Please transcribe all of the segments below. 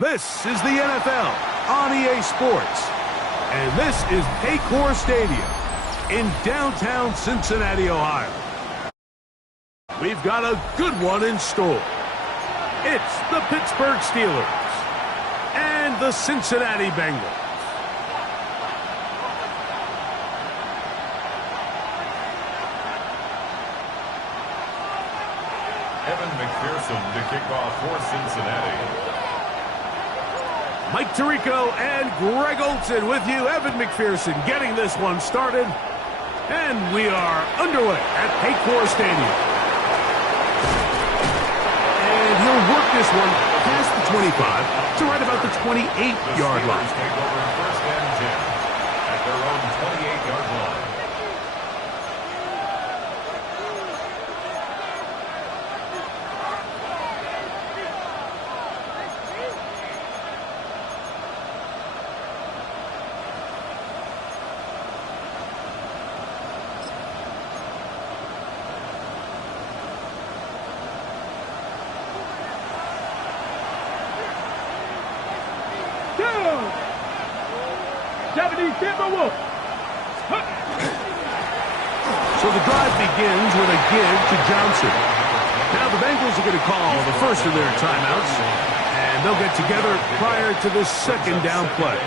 This is the NFL on EA Sports, and this is Paycor Stadium in downtown Cincinnati, Ohio. We've got a good one in store. It's the Pittsburgh Steelers and the Cincinnati Bengals. Evan McPherson to kick off for Cincinnati. Mike Tirico and Greg Olson with you. Evan McPherson getting this one started. And we are underway at Paycor Stadium. And he'll work this one past the 25 to right about the 28-yard line. Take over first and 10 at their own 28-yard line. So the drive begins with a give to Johnson. Now the Bengals are going to call the first of their timeouts, and they'll get together prior to the second down play.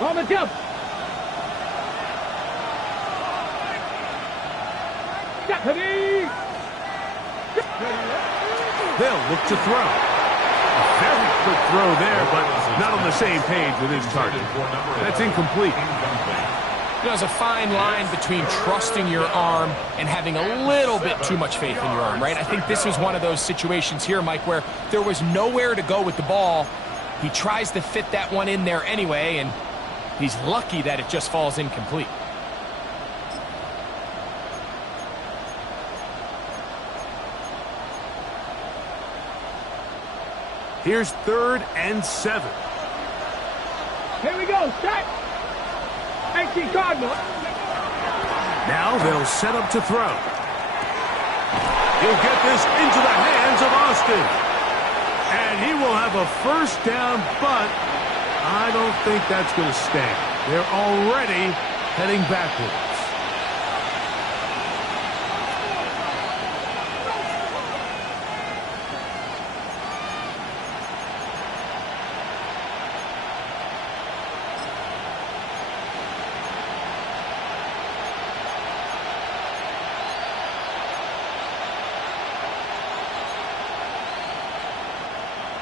On the jump. They'll look to throw. A very quick throw there, but not on the same page with his target. That's incomplete. There's a fine line between trusting your arm and having a little bit too much faith in your arm, right? I think this was one of those situations here, Mike, where there was nowhere to go with the ball. He tries to fit that one in there anyway, and he's lucky that it just falls incomplete. Here's 3rd and 7. Here we go. Set. 18 Cardinal. Now they'll set up to throw. He'll get this into the hands of Austin. And he will have a first down, but I don't think that's going to stand. They're already heading backwards.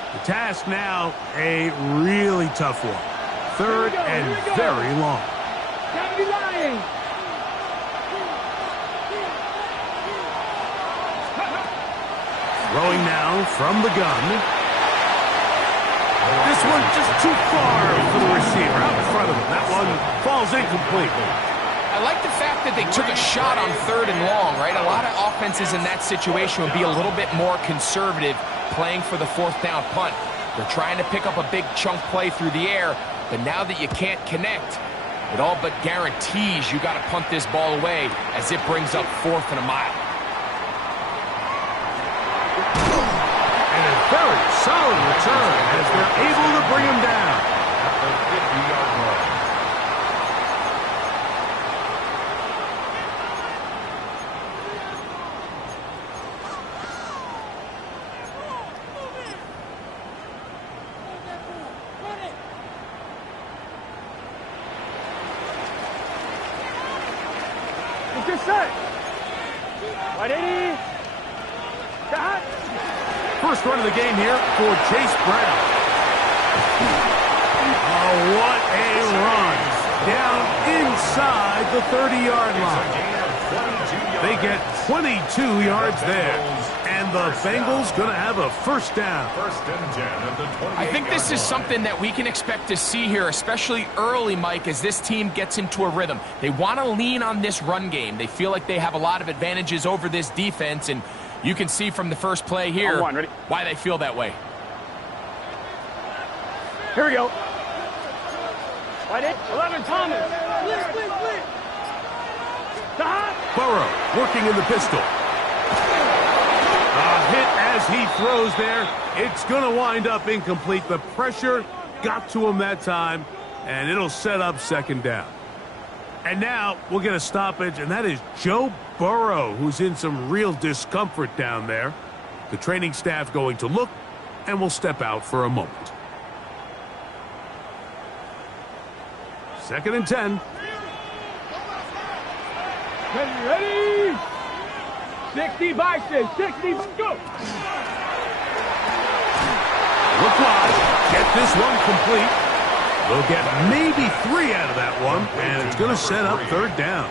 The task now, a really tough one. 3rd and very long. Throwing now from the gun. This one just too far for the receiver out in front of him. That one falls incomplete. I like the fact that they took a shot on 3rd and long, right? A lot of offenses in that situation would be a little bit more conservative playing for the 4th down punt. They're trying to pick up a big chunk play through the air, but now that you can't connect, it all but guarantees you got to punt this ball away as it brings up 4th and a mile. And a very solid return as they're able to bring him down At the 50-yard line. First run of the game here for Chase Brown. Oh, what a run. Down inside the 30-yard line. They get 22 yards there. And the Bengals going to have a first down. First and 10 at the 28. I think this is something that we can expect to see here, especially early, Mike, as this team gets into a rhythm. They want to lean on this run game. They feel like they have a lot of advantages over this defense, and you can see from the first play here why they feel that way. Here we go. 11 Thomas. Burrow working in the pistol. A hit as he throws there. It's going to wind up incomplete. The pressure got to him that time, and it'll set up second down. And now we'll get a stoppage, and that is Joe Burrow, who's in some real discomfort down there. The training staff going to look, and will step out for a moment. Second and 10. Ready? 60 by 6. 60, go! Look wide. Get this one complete. They'll get maybe 3 out of that one, and it's going to set up third down.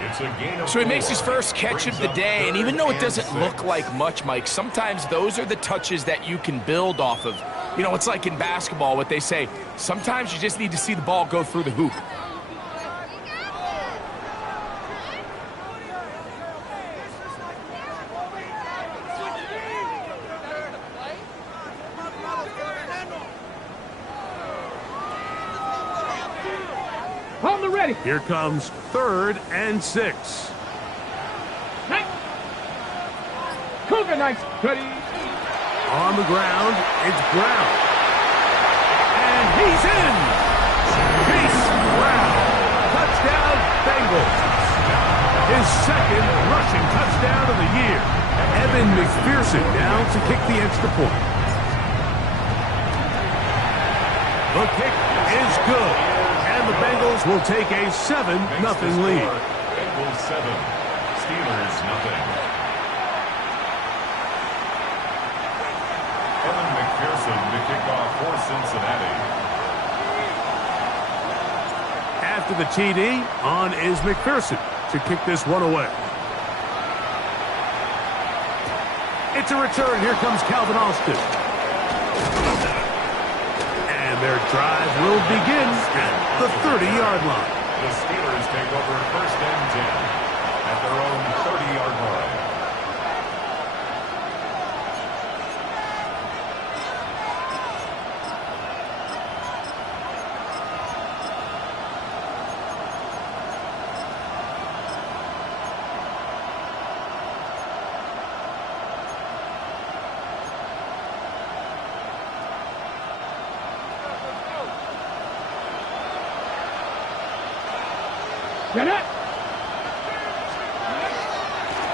It's a gain of So he 4. makes his first catch of the day, and even though it doesn't look like much, Mike, sometimes those are the touches that you can build off of. You know, it's like in basketball, what they say, sometimes you just need to see the ball go through the hoop. On the ready. Here comes 3rd and 6. Cougar Knights. Ready. On the ground, it's Brown. And he's in! Chase Brown. Touchdown, Bengals. His second rushing touchdown of the year. Evan McPherson down to kick the extra point. The kick is good. And the Bengals will take a 7-0 lead. Bengals 7, Steelers nothing. Evan McPherson to kick off for Cincinnati. After the TD, on is McPherson to kick this one away. It's a return. Here comes Calvin Austin. And their drive will begin at the 30-yard line. The Steelers take over first and 10 at their own 30-yard line. Get it.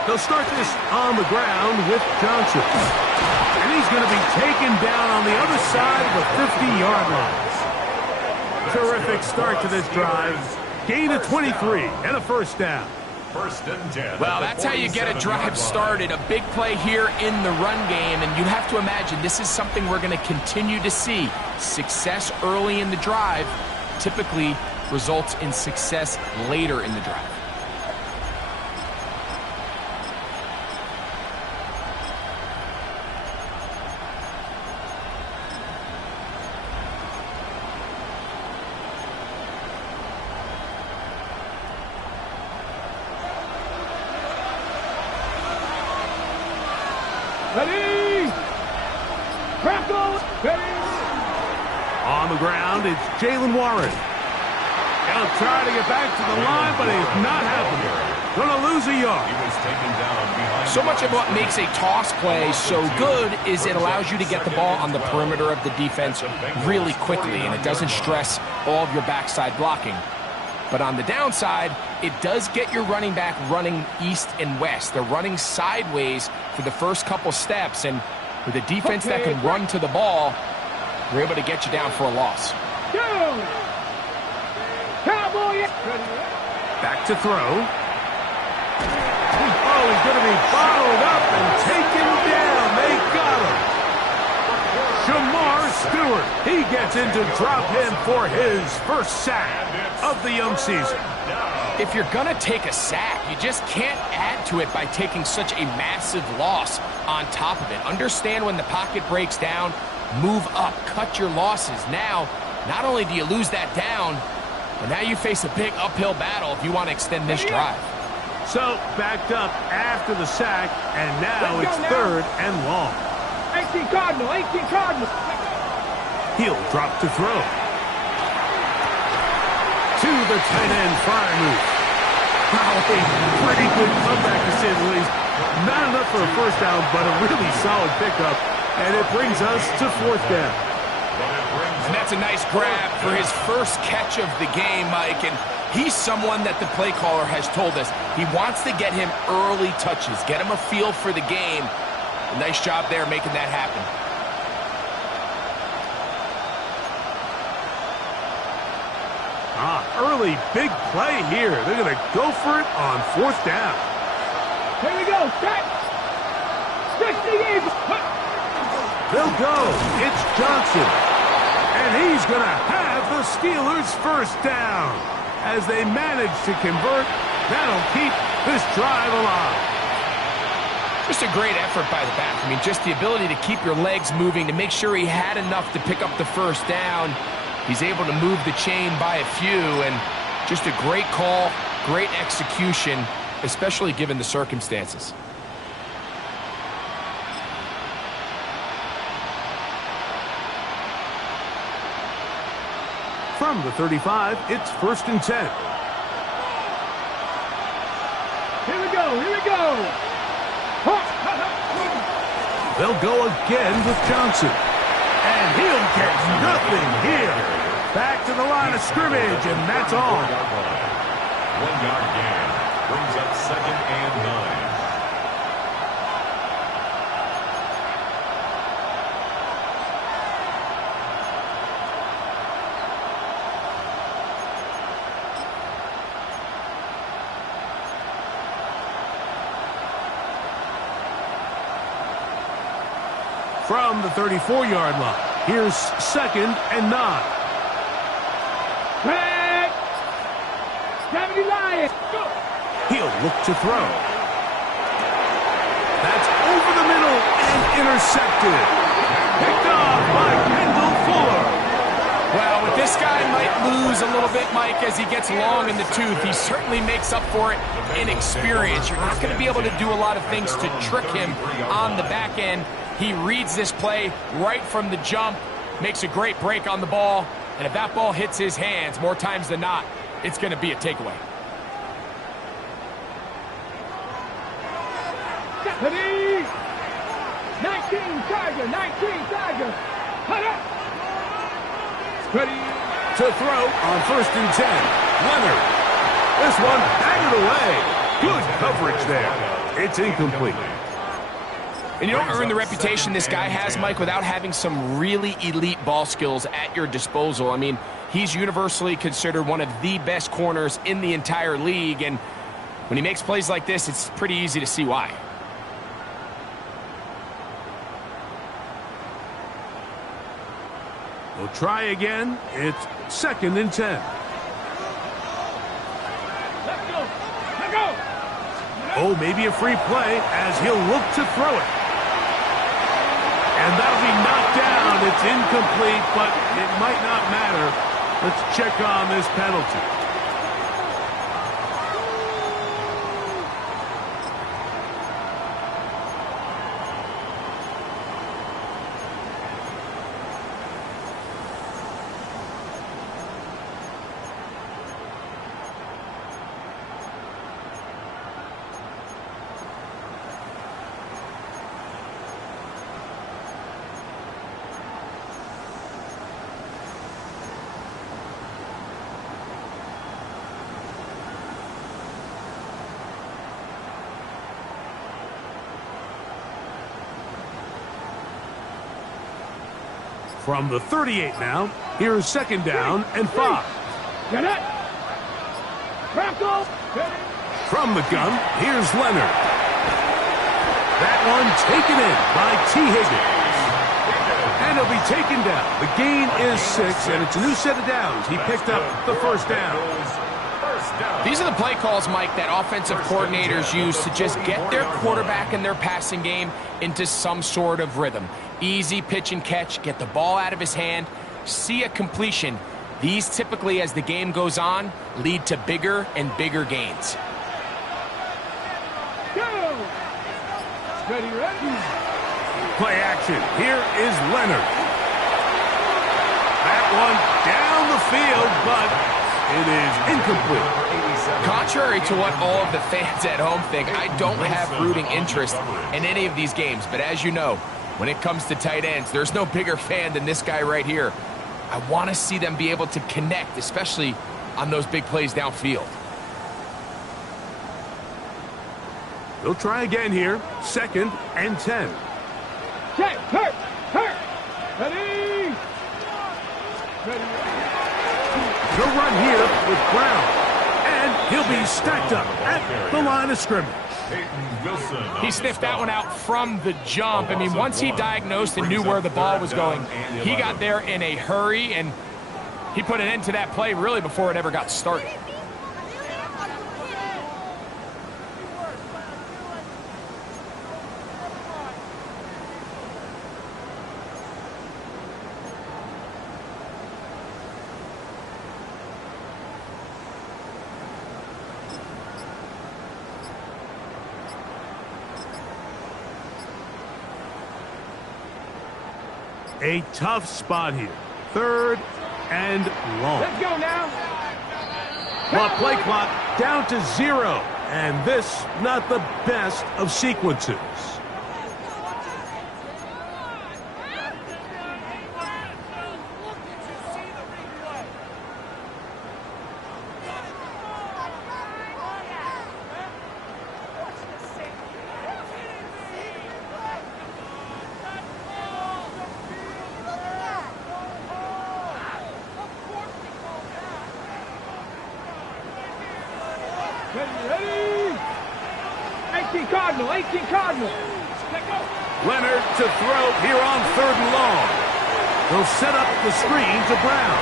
They'll start this on the ground with Johnson. And he's going to be taken down on the other side of the 50-yard line. Terrific start to this drive. Gain of 23 and a first down. First and 10. Well, that's how you get a drive started. A big play here in the run game, and you have to imagine this is something we're going to continue to see. Success early in the drive typically results in success later in the drive. Ready. Crackle. Ready. On the ground, it's Jalen Warren. He'll try to get back to the line, but it's not happening. Going to lose a yard. He was taken down behind. So much of what makes a toss play so good is it allows you to get the ball on the perimeter of the defense really quickly, and it doesn't stress all of your backside blocking. But on the downside, it does get your running back running east and west. They're running sideways for the first couple steps, and with a defense that can run to the ball, they're able to get you down for a loss. Go. Cowboy. Back to throw. Oh, he's going to be bottled up and taken down. They got him. Shamar Stewart. He gets in to drop him for his first sack of the young season. If you're going to take a sack, you just can't add to it by taking such a massive loss on top of it. Understand when the pocket breaks down, move up, cut your losses. Now, not only do you lose that down, but now you face a big uphill battle if you want to extend this drive. So, backed up after the sack, and now it's 3rd and long. 18 Cardinal, 18 Cardinal. He'll drop to throw. To the tight end, Freiermuth. Wow, a pretty good comeback to say the least. Not enough for a first down, but a really solid pickup. And it brings us to 4th down. And that's a nice grab for his first catch of the game, Mike. And he's someone that the play caller has told us he wants to get him early touches, get him a feel for the game. A nice job there making that happen. Early big play here. They're going to go for it on 4th down. Here we go. Set. 60 Eagles. They'll go. It's Johnson. And he's going to have the Steelers' first down. As they manage to convert, that'll keep this drive alive. Just a great effort by the back. I mean, just the ability to keep your legs moving to make sure he had enough to pick up the first down. He's able to move the chain by a few, and just a great call, great execution, especially given the circumstances. From the 35, it's 1st and 10. Here we go. Here we go. They'll go again with Johnson. And he'll get nothing here. Back to the line of scrimmage, and that's all. 1-yard gain brings up 2nd and 9. From the 34-yard line, here's 2nd and 9. Red. 70 Lions. Go. He'll look to throw. That's over the middle and intercepted. Picked off by Kendall Fuller. Well, with this guy might lose a little bit, Mike, as he gets long in the tooth. He certainly makes up for it in experience. You're not going to be able to do a lot of things to trick him on the back end. He reads this play right from the jump, makes a great break on the ball, and if that ball hits his hands more times than not, it's going to be a takeaway. Deputy. 19 Tiger. 19 Tiger. Cut up. Ready. To throw on 1st and 10. Leonard. This one batted away. Good coverage there. It's incomplete. And you don't earn the reputation this guy has, Mike, without having some really elite ball skills at your disposal. I mean, he's universally considered one of the best corners in the entire league, and when he makes plays like this, it's pretty easy to see why. We'll try again. It's 2nd and 10. Let's go. Let's go. Oh, maybe a free play as he'll look to throw it. And that'll be knocked down. It's incomplete, but it might not matter. Let's check on this penalty. From the 38 now, here's 2nd down and 5. Get it. Crackle. From the gun, here's Leonard. That one taken in by T. Higgins. And he'll be taken down. The gain is 6, and it's a new set of downs. He picked up the first down. first down. These are the play calls, Mike, that offensive coordinators use to just get their quarterback and their passing game into some sort of rhythm. Easy pitch and catch, get the ball out of his hand, see a completion. These typically, as the game goes on, lead to bigger and bigger gains. Go! Ready, ready. Play action. Here is Leonard. That one down the field, but it is incomplete. Contrary to what all of the fans at home think, I don't have rooting interest in any of these games. But as you know, when it comes to tight ends, there's no bigger fan than this guy right here. I want to see them be able to connect, especially on those big plays downfield. They'll try again here. 2nd and 10. Check, hurt. Ready. Ready. He'll run here with Brown. And he'll be stacked up at the line of scrimmage. He sniffed that one out from the jump. I mean, once he diagnosed and knew where the ball was going, he got there in a hurry, and he put an end to that play really before it ever got started. A tough spot here. 3rd and long. Let's go now. Play clock down to 0. And this, not the best of sequences. Ready. 18 Cardinal. Let go. Leonard to throw here on 3rd and long. They'll set up the screen to Brown.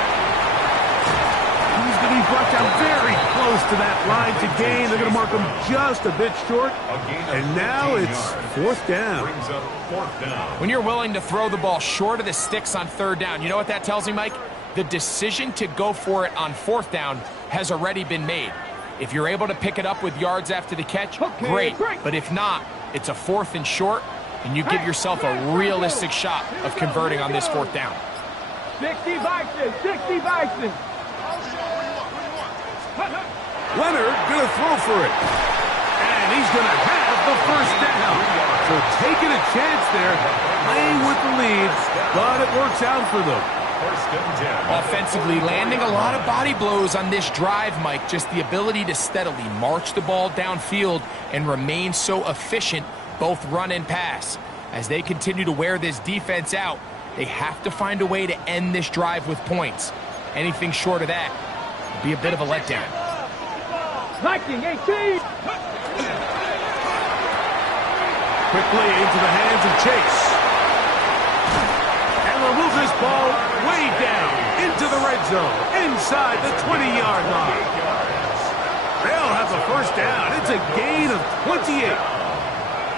He's going to be brought down very close to that line to gain. They're going to mark him just a bit short. And now it's 4th down. Brings up 4th down. When you're willing to throw the ball short of the sticks on 3rd down, you know what that tells me, Mike? The decision to go for it on 4th down has already been made. If you're able to pick it up with yards after the catch, great. But if not, it's a 4th and short, and you give yourself a realistic shot of converting on this 4th down. 60 Bison. Leonard going to throw for it. And he's going to have the 1st down. So taking a chance there, playing with the lead, but it works out for them. 1st and 10. Offensively, landing a lot of body blows on this drive, Mike. Just the ability to steadily march the ball downfield and remain so efficient, both run and pass. As they continue to wear this defense out, they have to find a way to end this drive with points. Anything short of that would be a bit of a letdown. Viking 18. Quickly into the hands of Chase. And they'll move this ball way down into the red zone, inside the 20-yard line. They'll have the 1st down. It's a gain of 28.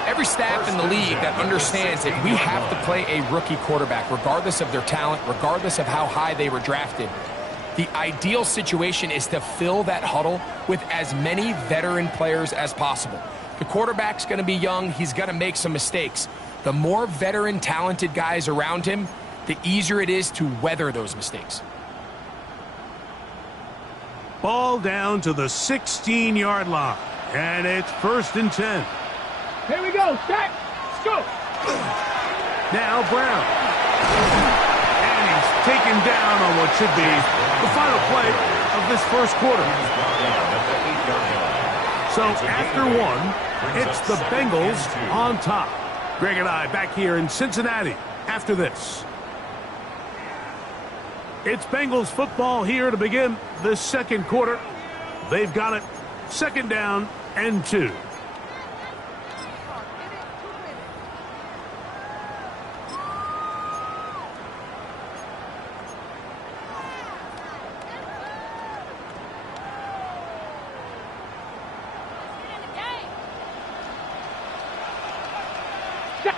Every staff in the league that understands that we have to play a rookie quarterback, regardless of their talent, regardless of how high they were drafted. The ideal situation is to fill that huddle with as many veteran players as possible. The quarterback's going to be young. He's going to make some mistakes. The more veteran, talented guys around him, the easier it is to weather those mistakes. Ball down to the 16-yard line. And it's 1st and 10. Here we go. Stack. Let's go. Now Brown. And he's taken down on what should be the final play of this 1st quarter. So after 1, it's the Bengals on top. Greg and I back here in Cincinnati after this. It's Bengals football here to begin the 2nd quarter. They've got it. 2nd down and 2.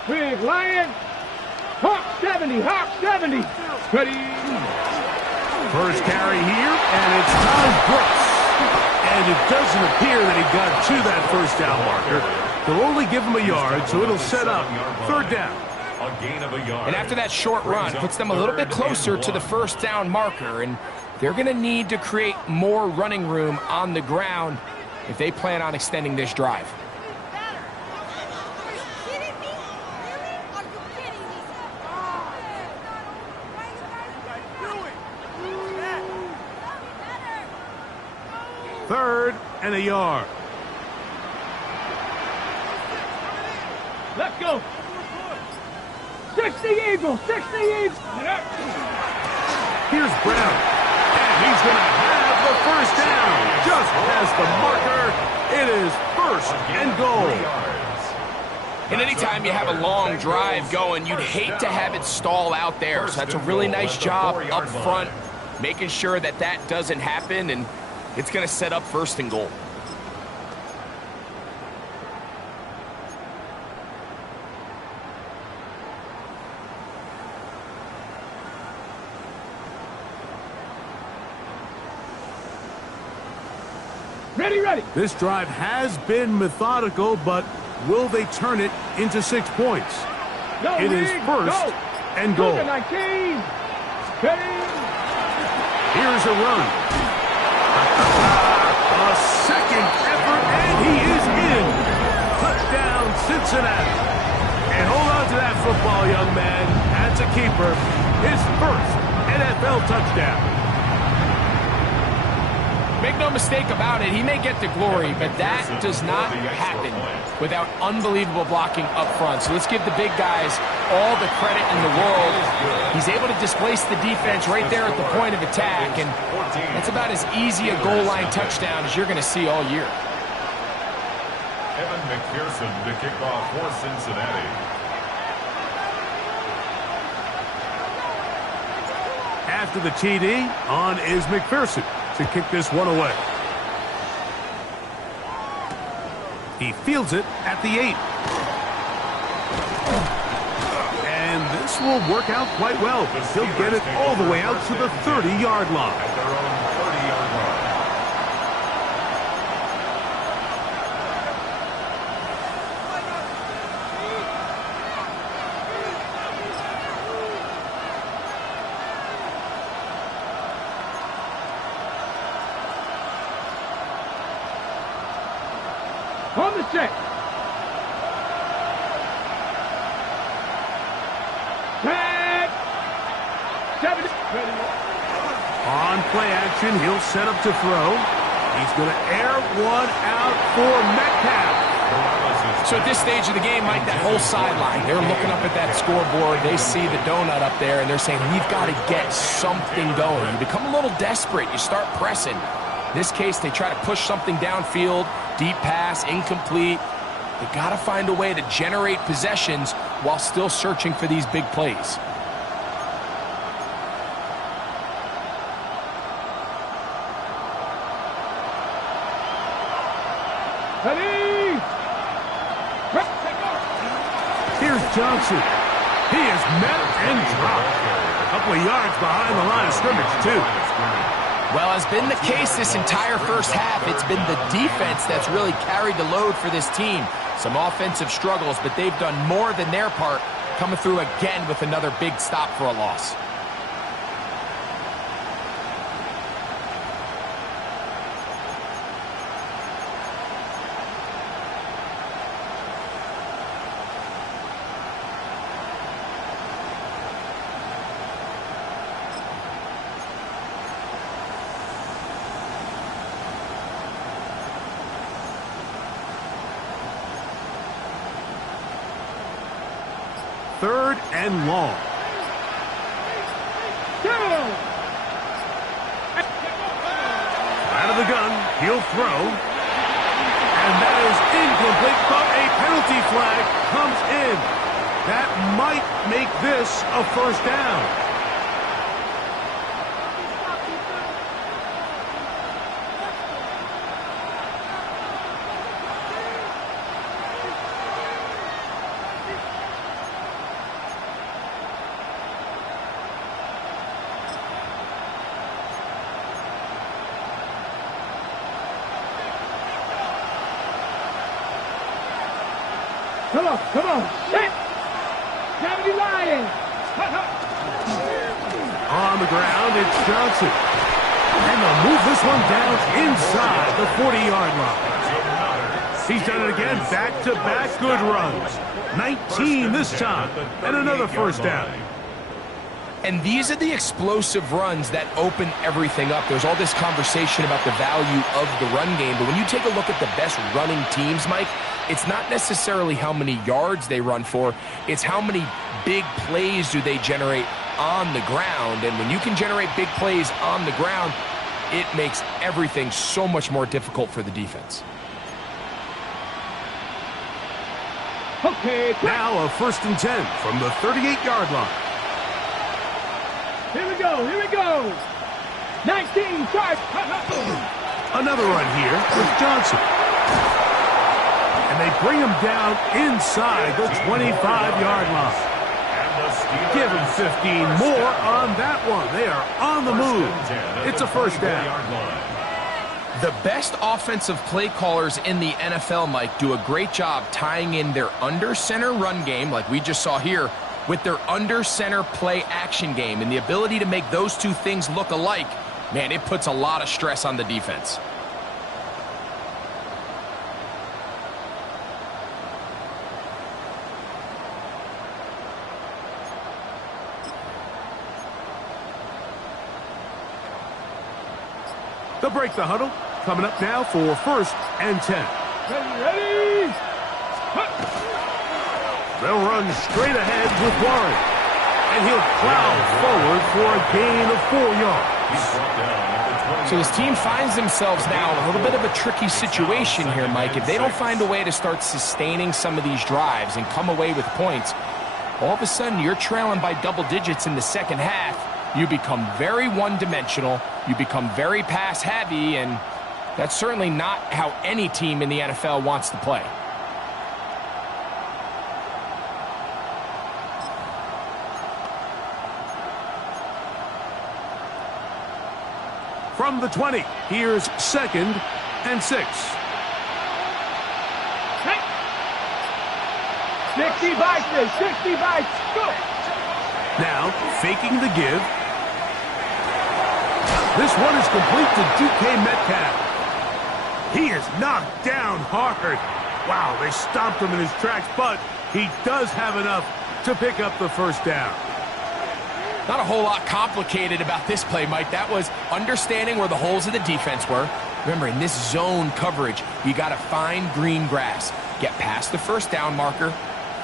Big Lion. Hawk 70. Hawk 70. Ready. First carry here, and it's Tom Brooks. And it doesn't appear that he got to that first down marker. They'll only give him a yard, so it'll set up third down. A gain of a yard. And after that short run, puts them a little bit closer to the first down marker, and they're going to need to create more running room on the ground if they plan on extending this drive. Third and a yard. Let's go. 60 Eagles. 60 Eagles. Here's Brown. And he's going to have the first down. Just past the marker. It is first and goal. And anytime you have a long drive going, you'd hate to have it stall out there. So that's a really nice job up front, making sure that that doesn't happen, and it's going to set up first and goal. Ready, ready. This drive has been methodical, but will they turn it into 6 points? Go, It is Reed, first go. and goal. 19. Ready. Here's a run. A second effort, and he is in. Touchdown, Cincinnati. And hold on to that football, young man. That's a keeper. His first NFL touchdown. Make no mistake about it, he may get the glory, but that does not happen without unbelievable blocking up front. So let's give the big guys all the credit in the world. He's able to displace the defense right there at the point of attack, and that's about as easy a goal line touchdown as you're going to see all year. Evan McPherson to kick off for Cincinnati. After the TD, on is McPherson to kick this one away. He fields it at the 8. And this will work out quite well. He'll get it all the way out to the 30-yard line. At their own 30-yard line. On the check. 10. 7. On play action, he'll set up to throw. He's going to air one out for Metcalf. So at this stage of the game, Mike, that whole sideline, they're looking up at that scoreboard. They see the donut up there, and they're saying, we've got to get something going. You become a little desperate. You start pressing. In this case, they try to push something downfield, deep pass, incomplete. They got to find a way to generate possessions while still searching for these big plays. Ready. Here's Johnson. He is met and dropped. A couple of yards behind the line of scrimmage, too. Well, as been the case this entire first half, it's been the defense that's really carried the load for this team. Some offensive struggles, but they've done more than their part, coming through again with another big stop for a loss. Third and long. Out of the gun, he'll throw. And that is incomplete, but a penalty flag comes in. That might make this a first down. Come on, come on. Set. 70 Lions. On the ground, it's Johnson. And they'll move this one down inside the 40-yard line. He's done it again, back-to-back good runs. 19 this time, and another first down. And these are the explosive runs that open everything up. There's all this conversation about the value of the run game, but when you take a look at the best running teams, Mike, it's not necessarily how many yards they run for, it's how many big plays do they generate on the ground. And when you can generate big plays on the ground, it makes everything so much more difficult for the defense. Okay, now a 1st and 10 from the 38-yard line. Here we go, here we go. 19, charge. Another run here with Johnson. And they bring him down inside the 25-yard line. Give him 15 more on that one. They are on the move. It's a first down. The best offensive play callers in the NFL, Mike, do a great job tying in their under-center run game, like we just saw here, with their under-center play action game. And the ability to make those two things look alike, man, it puts a lot of stress on the defense. They'll break the huddle. Coming up now for 1st and 10. Ready? They'll run straight ahead with Warren. And he'll plow forward for a gain of 4 yards. So his team finds themselves now in a little bit of a tricky situation here, Mike. If they don't find a way to start sustaining some of these drives and come away with points, all of a sudden you're trailing by double digits in the second half. You become very one-dimensional. You become very pass-heavy, and that's certainly not how any team in the NFL wants to play. From the 20, here's 2nd and 6. 60 bites, 60 bites. Go. Now, faking the give. This one is complete to DK Metcalf. He is knocked down hard. Wow, they stomped him in his tracks, but he does have enough to pick up the first down. Not a whole lot complicated about this play, Mike. That was understanding where the holes of the defense were. Remember, in this zone coverage, you got to find green grass. Get past the first down marker,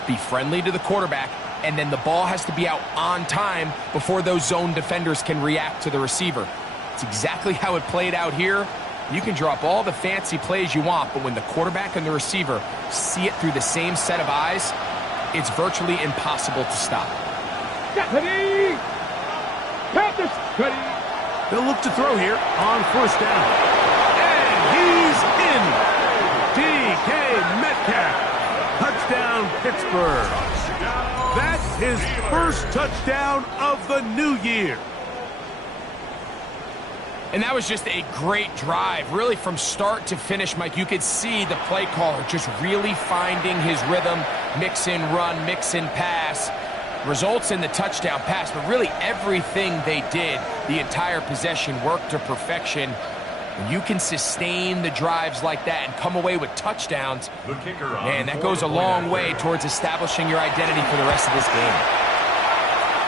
be friendly to the quarterback, and then the ball has to be out on time before those zone defenders can react to the receiver. It's exactly how it played out here. You can drop all the fancy plays you want, but when the quarterback and the receiver see it through the same set of eyes, it's virtually impossible to stop. Ready? Ready? They'll look to throw here on 1st down. And he's in. DK Metcalf. Touchdown, Pittsburgh. That's his first touchdown of the new year. And that was just a great drive, really from start to finish, Mike. You could see the play caller just really finding his rhythm, mix in run, mix in pass. Results in the touchdown pass, but really everything they did, the entire possession, worked to perfection. When you can sustain the drives like that and come away with touchdowns, man, that goes a long way towards establishing your identity for the rest of this game.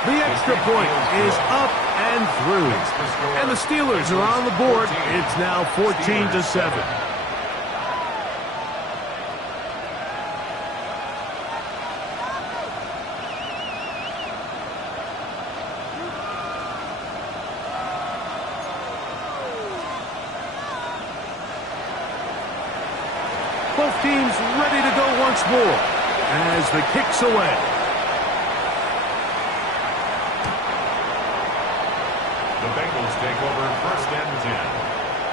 The extra point is up and through. And the Steelers are on the board. It's now 14-7. Both teams ready to go once more as the kick's away. The Bengals take over 1st and 10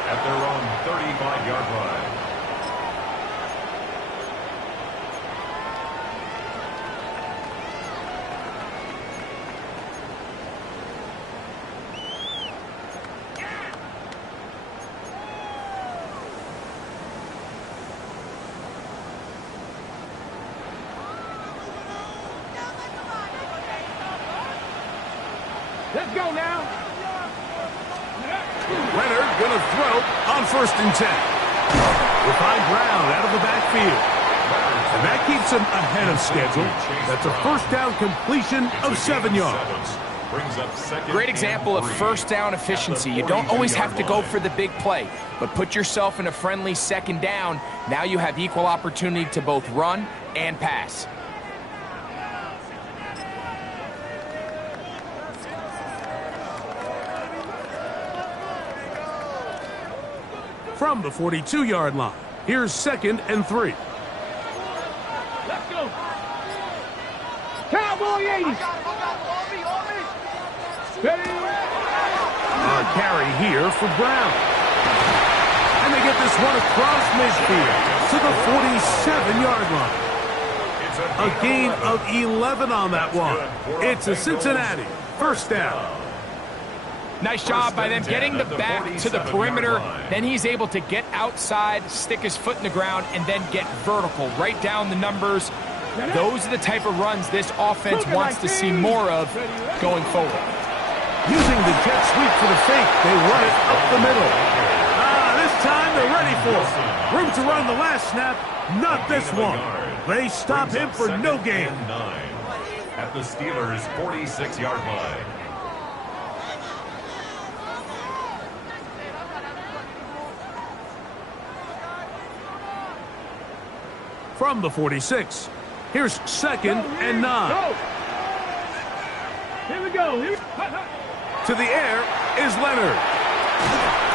at their own 35-yard line. Let's go now. Leonard going to throw on 1st and 10. We'll find Brown out of the backfield. And that keeps him ahead of schedule. That's a first down completion of 7 yards. Great example of first down efficiency. You don't always have to go for the big play, but put yourself in a friendly 2nd down. Now you have equal opportunity to both run and pass. From the 42-yard line, here's 2nd and 3. Let's go. Cowboy 80. Ready? A carry here for Brown. And they get this one across midfield to the 47-yard line. A gain of 11 on that one. It's a Cincinnati first down. Nice job by them getting the back to the perimeter. Then he's able to get outside, stick his foot in the ground, and then get vertical. Right down the numbers. Those are the type of runs this offense wants to see more of going forward. Using the jet sweep for the fake, they run it up the middle. This time they're ready for it. Room to run the last snap, not this one. They stop him for no gain. At the Steelers' 46-yard line. From the 46, here's 2nd and 9. Go. Here we go. To the air is Leonard.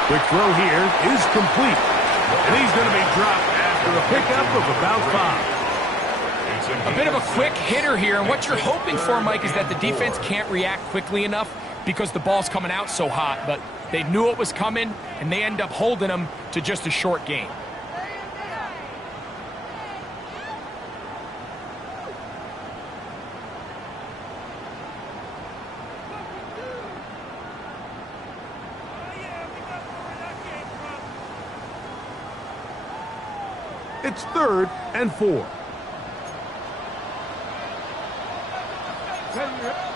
Quick throw here is complete. And he's going to be dropped after a pickup of about 5. A bit of a quick hitter here, and what you're hoping for, Mike, is that the defense can't react quickly enough because the ball's coming out so hot. But they knew it was coming, and they end up holding them to just a short gain. It's 3rd and 4.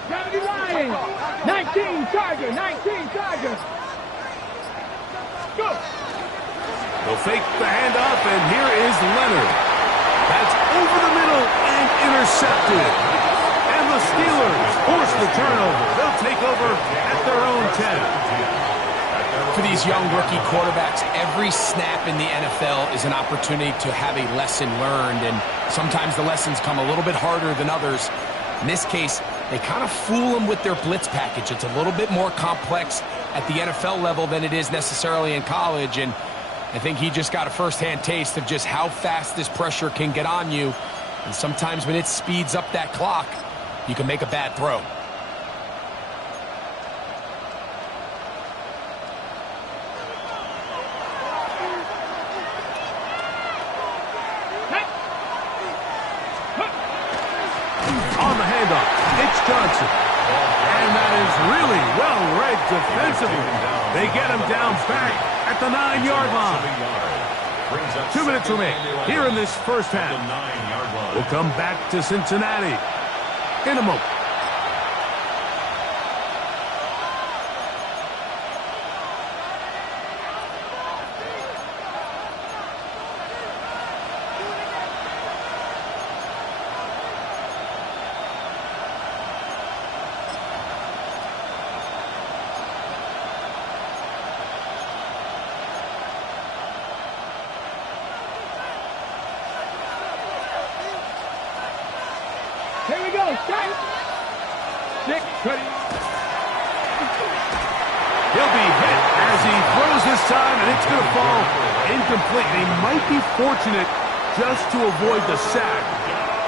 Gravity Lions. 19 Charger. 19 Charger. Go. They'll fake the handoff, and here is Leonard. That's over the middle and intercepted. And the Steelers force the turnover. They'll take over at their own 10. For these young rookie quarterbacks, every snap in the NFL is an opportunity to have a lesson learned, and sometimes the lessons come a little bit harder than others. In this case, they kind of fool them with their blitz package. It's a little bit more complex at the NFL level than it is necessarily in college, and I think he just got a first-hand taste of just how fast this pressure can get on you, and sometimes when it speeds up that clock, you can make a bad throw. Johnson. And that is really well read defensively. They get him down back at the 9-yard line. 2 minutes remain here in this first half. We'll come back to Cincinnati in a moment. Here we go. Strike. 6, 20. He'll be hit as he throws this time, and it's going to fall incomplete. He might be fortunate just to avoid the sack,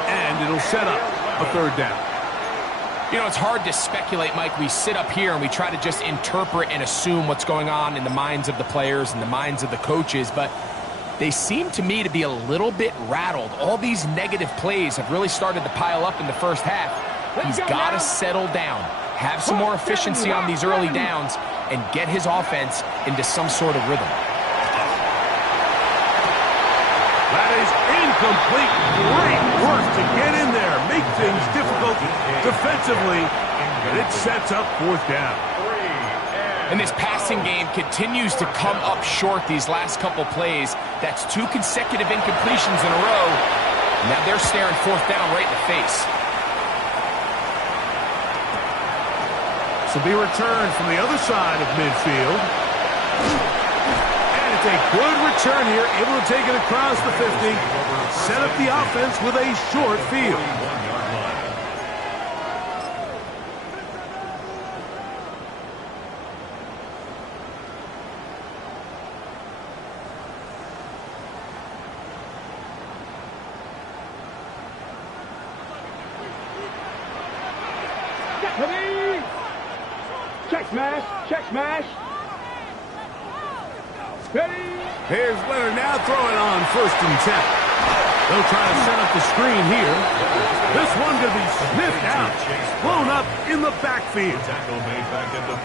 and it'll set up a 3rd down. You know, it's hard to speculate, Mike. We sit up here and we try to just interpret and assume what's going on in the minds of the players and the minds of the coaches, but they seem to me to be a little bit rattled. All these negative plays have really started to pile up in the first half. He's got to settle down, have some more efficiency on these early downs, and get his offense into some sort of rhythm. That is incomplete. Great work to get in there, make things difficult defensively, and it sets up fourth down. And this passing game continues to come up short these last couple plays. That's 2 consecutive incompletions in a row. Now they're staring fourth down right in the face. This will be returned from the other side of midfield. And it's a good return here, able to take it across the 50. Set up the offense with a short field. Check smash, check smash. Ready? Here's Leonard now throwing on 1st and 10. They'll try to set up the screen here. This one going to be sniffed out, blown up in the backfield.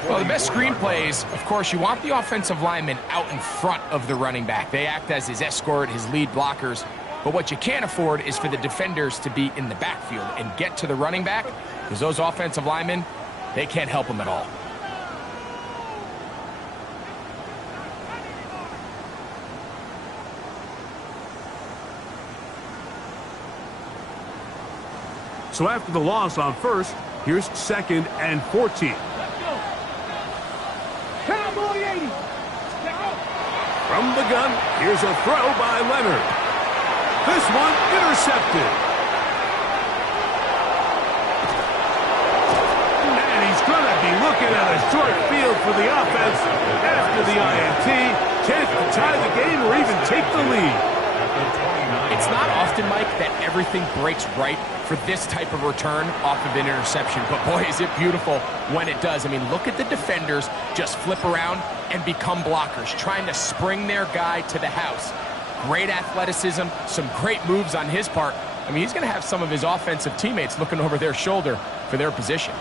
Well, the best screen plays, of course, you want the offensive lineman out in front of the running back. They act as his escort, his lead blockers. But what you can't afford is for the defenders to be in the backfield and get to the running back, because those offensive linemen, they can't help him at all. So after the loss on 1st, here's 2nd and 14. Cowboy 80. From the gun, here's a throw by Leonard. This one intercepted. And he's going to be looking at a short field for the offense after the INT. Chance to tie the game or even take the lead. It's not often, Mike, that everything breaks right for this type of return off of an interception. But boy, is it beautiful when it does. I mean, look at the defenders just flip around and become blockers, trying to spring their guy to the house. Great athleticism, some great moves on his part. I mean, he's going to have some of his offensive teammates looking over their shoulder for their position.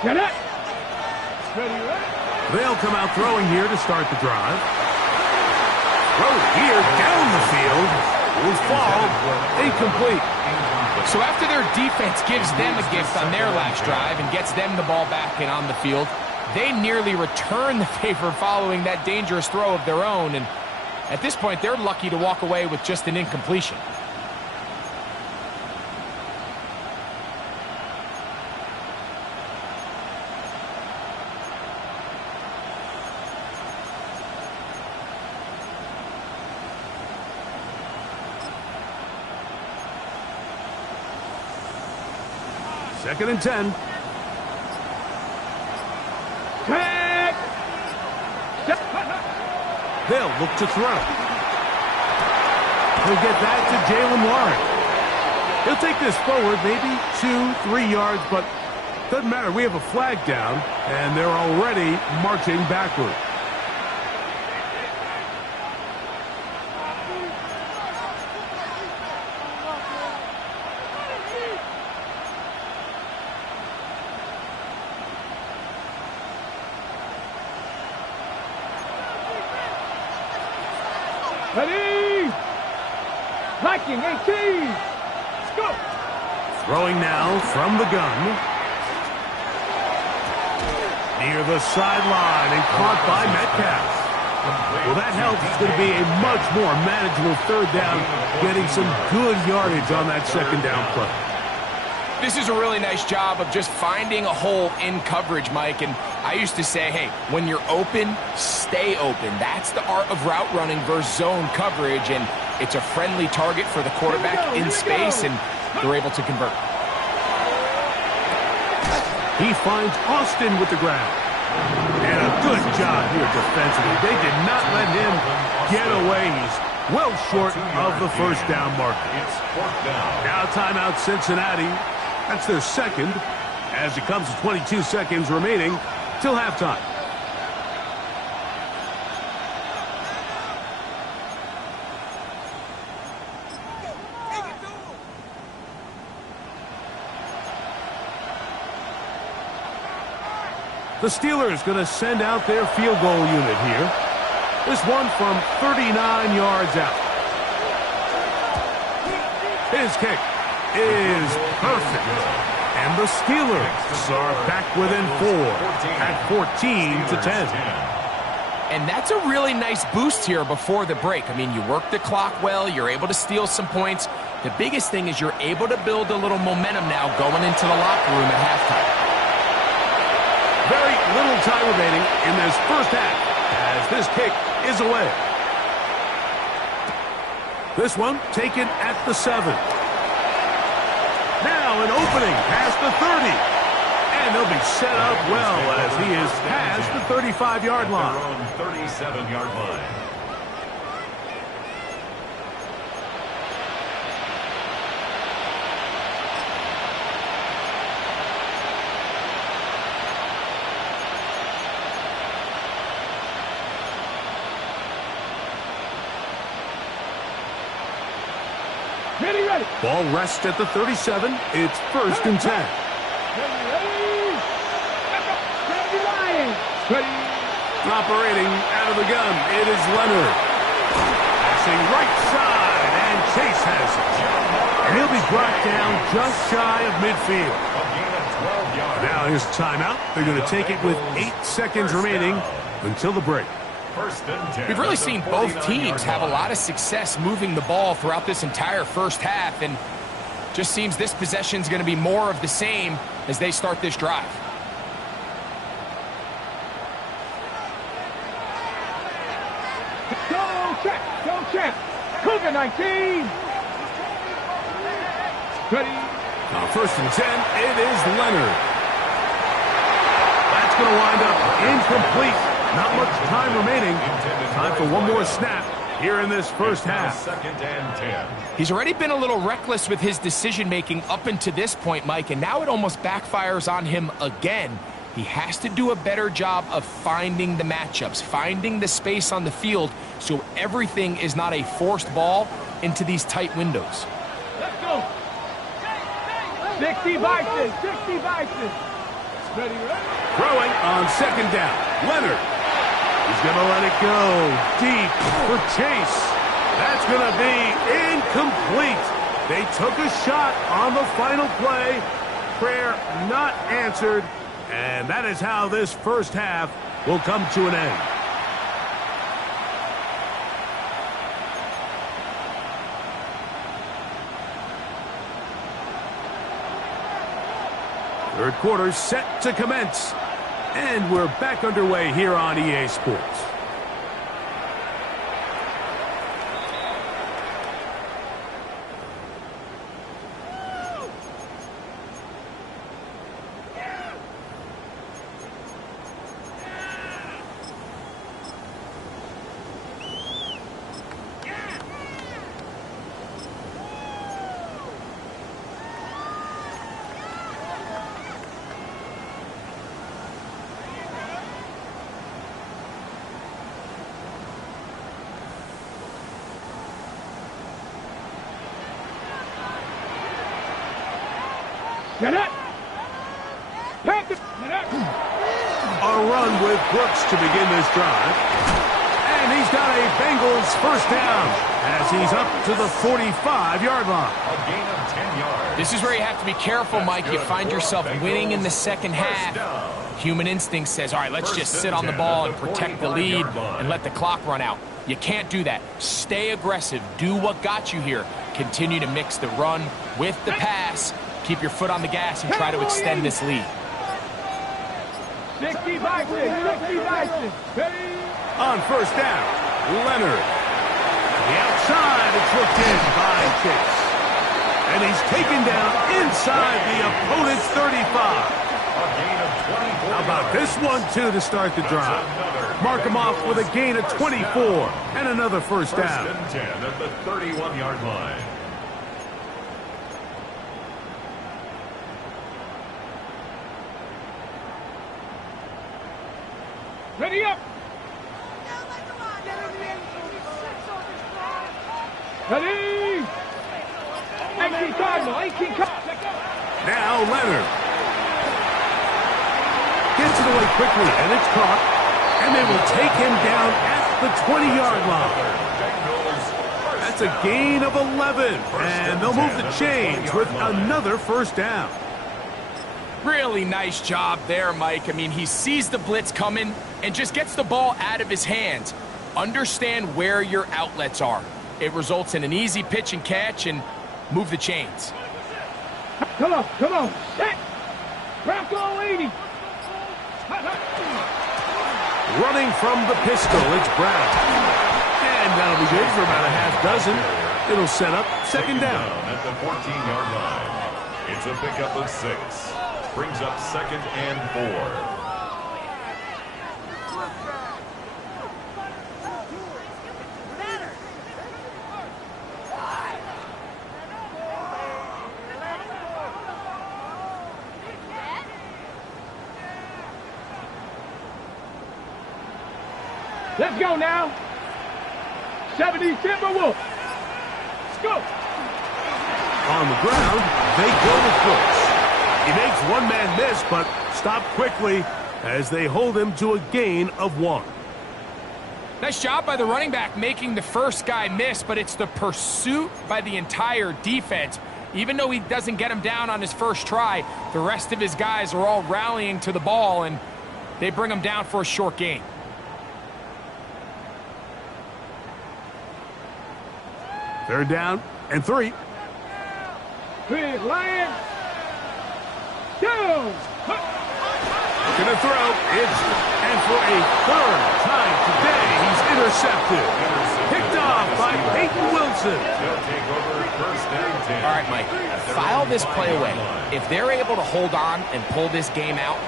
Get it. Ready, ready. They'll come out throwing here to start the drive. Throw here down the field. Will fall. Incomplete. So after their defense gives them a gift on their last drive and gets them the ball back and on the field, they nearly return the favor following that dangerous throw of their own. And at this point, they're lucky to walk away with just an incompletion. Second and 10. Tag. They'll look to throw. He'll get that to Jalen Warren. He'll take this forward, maybe 2-3 yards, but doesn't matter. We have a flag down, and they're already marching backward. Ready. Viking 18. Let's go. Throwing now from the gun. Near the sideline and caught by Metcalf. Well, that helps. It's going to be a much more manageable third down, getting some good yardage on that second down play. This is a really nice job of just finding a hole in coverage, Mike. And I used to say, hey, when you're open, stay open. That's the art of route running versus zone coverage. And it's a friendly target for the quarterback in space, and they're able to convert. He finds Austin with the grab. And a good job here defensively. They did not let him get away. He's well short of the first down marker. Now timeout Cincinnati. That's their second, as it comes to 22 seconds remaining till halftime. The Steelers going to send out their field goal unit here. This one from 39 yards out. His kick is perfect. And the Steelers are back within 4 at 14-10. And that's a really nice boost here before the break. I mean, you work the clock well. You're able to steal some points. The biggest thing is you're able to build a little momentum now going into the locker room at halftime. Very little time remaining in this first half as this kick is away. This one taken at the 7. Now an opening past the 30. And they'll be set up well as he is past the 35-yard line. 37-yard line. Ready. Ball rests at the 37. It's 1st and 10. Ready. Operating out of the gun, it is Leonard. Passing right side, and Chase has it. And he'll be brought down just shy of midfield. Now here's a timeout. They're going to take it with 8 seconds remaining until the break. We've really seen both teams have a lot of success moving the ball throughout this entire first half, and just seems this possession is going to be more of the same as they start this drive. Go check. Cougar 19. Ready. Now 1st and 10, it is Leonard. That's going to wind up incomplete. Not much time remaining. Time for one more snap here in this first half. 2nd and 10. He's already been a little reckless with his decision-making up until this point, Mike, and now it almost backfires on him again. He has to do a better job of finding the matchups, finding the space on the field so everything is not a forced ball into these tight windows. Let's go. 60 Bison. 60 Bison. Ready. Throwing on 2nd down. Leonard. He's going to let it go deep for Chase. That's going to be incomplete. They took a shot on the final play. Prayer not answered. And that is how this first half will come to an end. Third quarter set to commence. And we're back underway here on EA Sports. Get it. A run with Brooks to begin this drive. And he's got a Bengals first down as he's up to the 45-yard line. A gain of 10 yards. This is where you have to be careful, Mike. You find yourself winning in the second half. Human instinct says, all right, let's just sit on the ball and protect the lead and let the clock run out. You can't do that. Stay aggressive. Do what got you here. Continue to mix the run with the pass. Keep your foot on the gas and try to extend this lead. 60 Bison. 60 Bison. On first down, Leonard. The outside, it's looked in by Chase. And he's taken down inside the opponent's 35. How about this one, too, to start the drive? Mark him off with a gain of 24 and another first down. 1st and 10 at the 31-yard line. Ready up. Ready. 18 Cardinal. 18 Cardinal. Now Leonard. Gets it away quickly, and it's caught. And they will take him down at the 20-yard line. That's a gain of 11, and they'll move the chains with another first down. Really nice job there, Mike. I mean, he sees the blitz coming and just gets the ball out of his hands. Understand where your outlets are. It results in an easy pitch and catch and move the chains. Come on, come on. Set. Bronco 80. Running from the pistol, it's Brown. And that'll be good for about a half dozen. It'll set up second down. At the 14-yard line. It's a pickup of 6. Brings up second and 4. Let's go now. 70 Timberwolves. Let's go. On the ground, they go with Brooks. He makes one man miss, but stop quickly as they hold him to a gain of 1. Nice job by the running back making the first guy miss, but it's the pursuit by the entire defense. Even though he doesn't get him down on his first try, the rest of his guys are all rallying to the ball, and they bring him down for a short gain. Third down and 3. Big Lion. Down. Looking to throw. And for a third time today, he's intercepted. Picked off by Peyton Wilson. They'll take over first and 10. All right, Mike, file this play away. If they're able to hold on and pull this game out,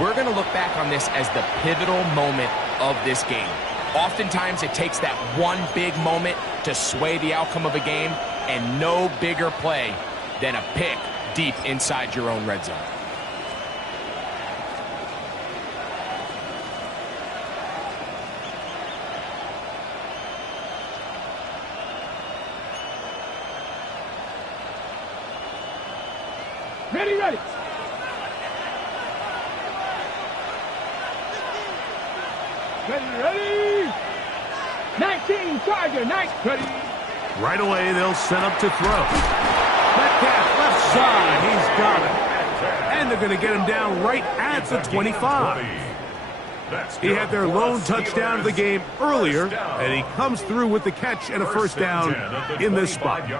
we're going to look back on this as the pivotal moment of this game. Oftentimes, it takes that one big moment to sway the outcome of a game, and no bigger play than a pick deep inside your own red zone. Ready, ready. Ready, ready. 19, Tiger, nice. Ready. Right away, they'll set up to throw. Metcalf, left side, he's got it. And they're going to get him down right at the 25. He had their lone touchdown of the game earlier, and he comes through with the catch and a first down in this spot. Here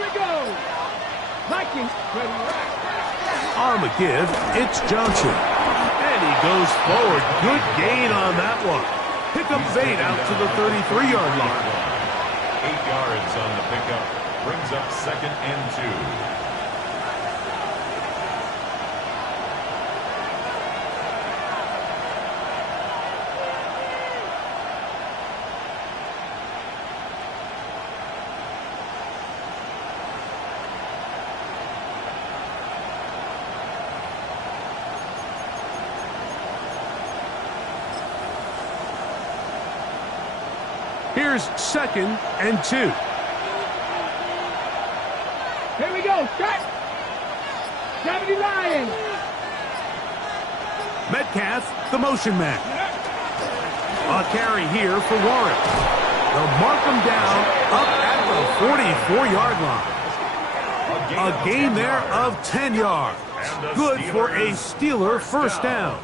we go. Vikings. On the give, it's Johnson. And he goes forward. Good gain on that one. Pickup 8 out to the 33-yard line. 8 yards on the pickup. Brings up second and 2. Here's second and 2. Here we go. Shot. 70 Lions. Metcalf, the motion man. A carry here for Warren. They'll mark him down up at the 44-yard line. A gain there of 10 yards. Good for a Steeler first down.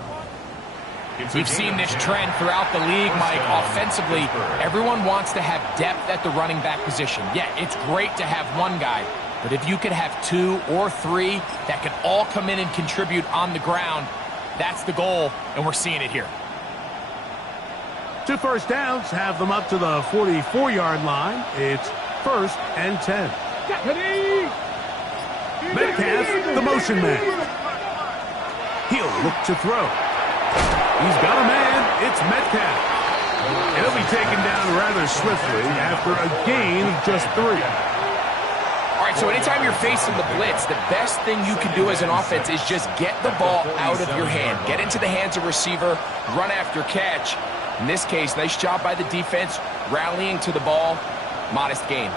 We've seen this trend throughout the league, Mike. Offensively, everyone wants to have depth at the running back position. Yeah, it's great to have one guy, but if you could have 2 or 3 that could all come in and contribute on the ground, that's the goal, and we're seeing it here. 2 first downs have them up to the 44-yard line. It's first and 10. Metcalf, the motion man. He'll look to throw. He's got a man. It's Metcalf. He'll be taken down rather swiftly after a gain of just 3. All right, so anytime you're facing the blitz, the best thing you can do as an offense is just get the ball out of your hand. Get into the hands of receiver, run after catch. In this case, nice job by the defense, rallying to the ball, modest gain.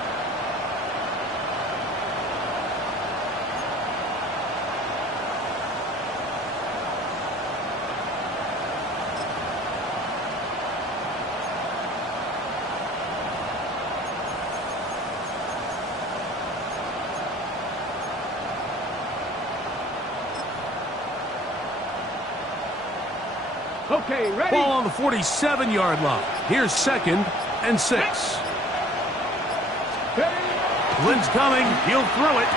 Okay, ready? Ball on the 47-yard line. Here's 2nd and 6. Lynn's coming. He'll throw it.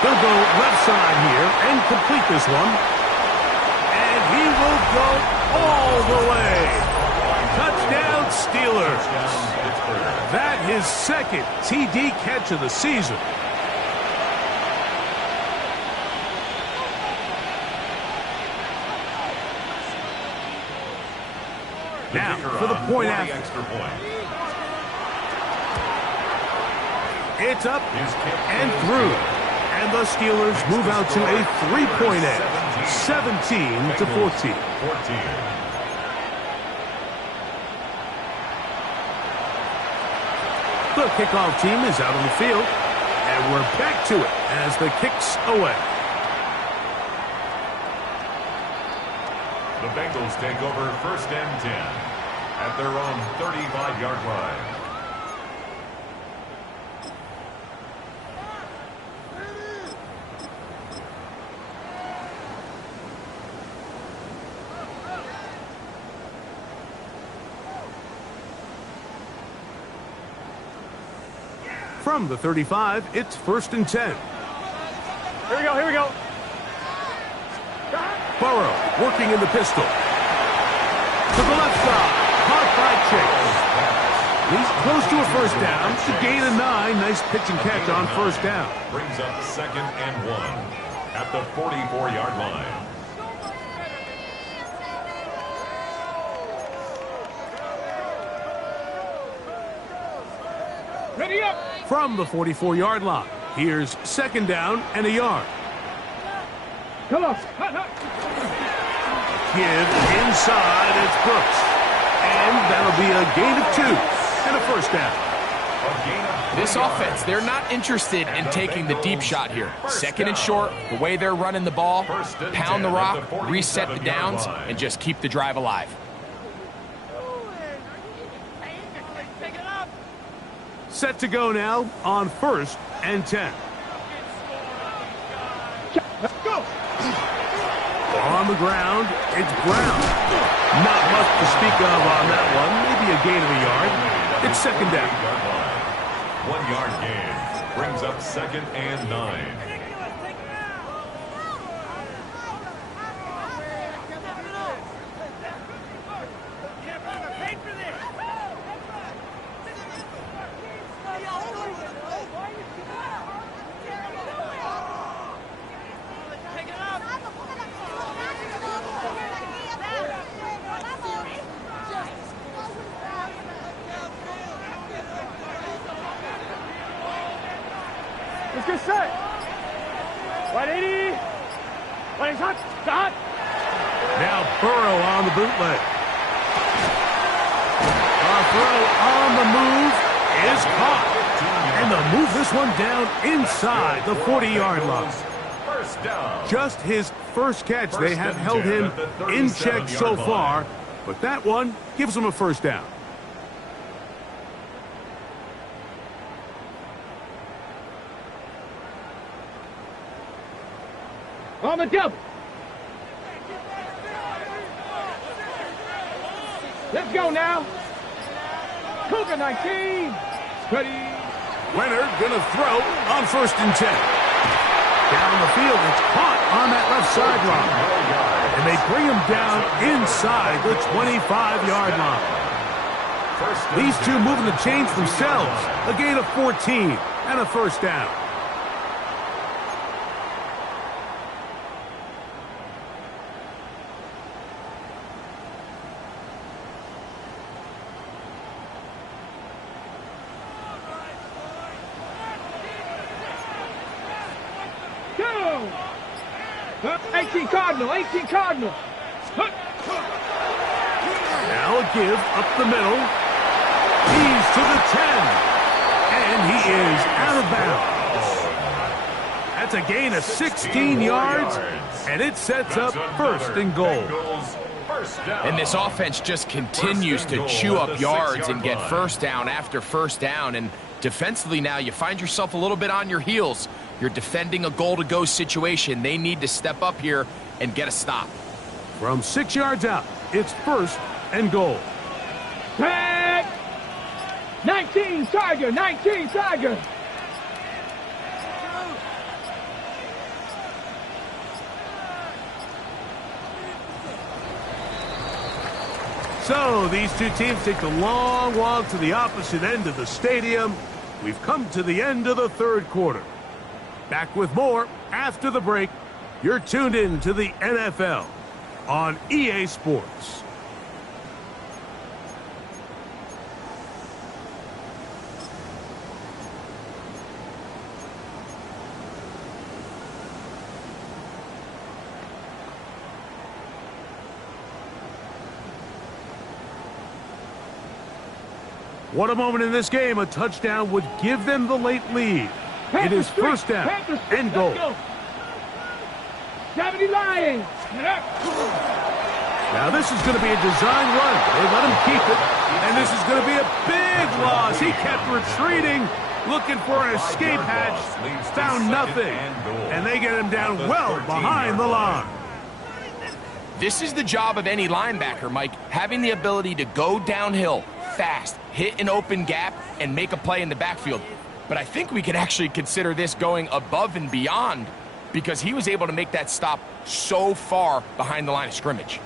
He'll go left side here and complete this one. And he will go all the way. Touchdown, Steelers. That his 2nd TD catch of the season. Now, for the point after. Extra point. It's up and through. And the Steelers move out to a 3-point edge, 17-14. The kickoff team is out on the field. And we're back to it as the kick's away. The Bengals take over 1st and 10 at their own 35-yard line. From the 35, it's 1st and 10. Here we go, here we go. Burrow working in the pistol. To the left side. Caught by Chase. He's close to a 1st down. To gain a 9. Nice pitch and catch on 1st down. Brings up 2nd and 1 at the 44-yard line. Ready up. From the 44-yard line, here's 2nd down and a yard. Come on. Hut, hut. Give inside, it's Brooks. And that'll be a gain of 2 and a 1st down. This offense, they're not interested in taking the deep shot here. 2nd and short, the way they're running the ball, pound the rock, reset the downs, and just keep the drive alive. Set to go now on 1st and 10. Let's go. On the ground, it's Brown. Not much to speak of on that one. Maybe a gain of a yard. It's 2nd down. 1-yard gain brings up 2nd and 9. Let's get set. 180. When he's hot, stop. Now Burrow on the bootleg. Our throw on the move is caught. And they'll move this one down inside the 40-yard line. 1st down. Just his 1st catch. They have held him in check so far. But that one gives him a 1st down. On the double. Let's go now. Cougar 19. Ready. Leonard gonna throw on 1st and 10. Down the field, it's caught on that left sideline. And they bring him down inside the 25-yard line. These two moving the chains themselves. A gain of 14 and a 1st down. Go! 18 Cardinal, 18 Cardinal. Now a give up the middle. He's to the 10. And he is out of bounds. That's a gain of 16 yards, and it sets up first and goal. And this offense just continues to chew up yards and get first down after first down. And defensively now, you find yourself a little bit on your heels. You're defending a goal-to-go situation. They need to step up here and get a stop. From 6 yards out, it's first and goal. Tag! 19 Tiger, 19 Tiger. So these two teams take the long walk to the opposite end of the stadium. We've come to the end of the third quarter. Back with more after the break. You're tuned in to the NFL on EA Sports. What a moment in this game. A touchdown would give them the late lead. It is first down and goal. 70 Lions. Now this is going to be a design run. They let him keep it. And this is going to be a big loss. He kept retreating, looking for an escape hatch. Found nothing. And they get him down well behind the line. This is the job of any linebacker, Mike, having the ability to go downhill fast, hit an open gap, and make a play in the backfield. But I think we could actually consider this going above and beyond because he was able to make that stop so far behind the line of scrimmage.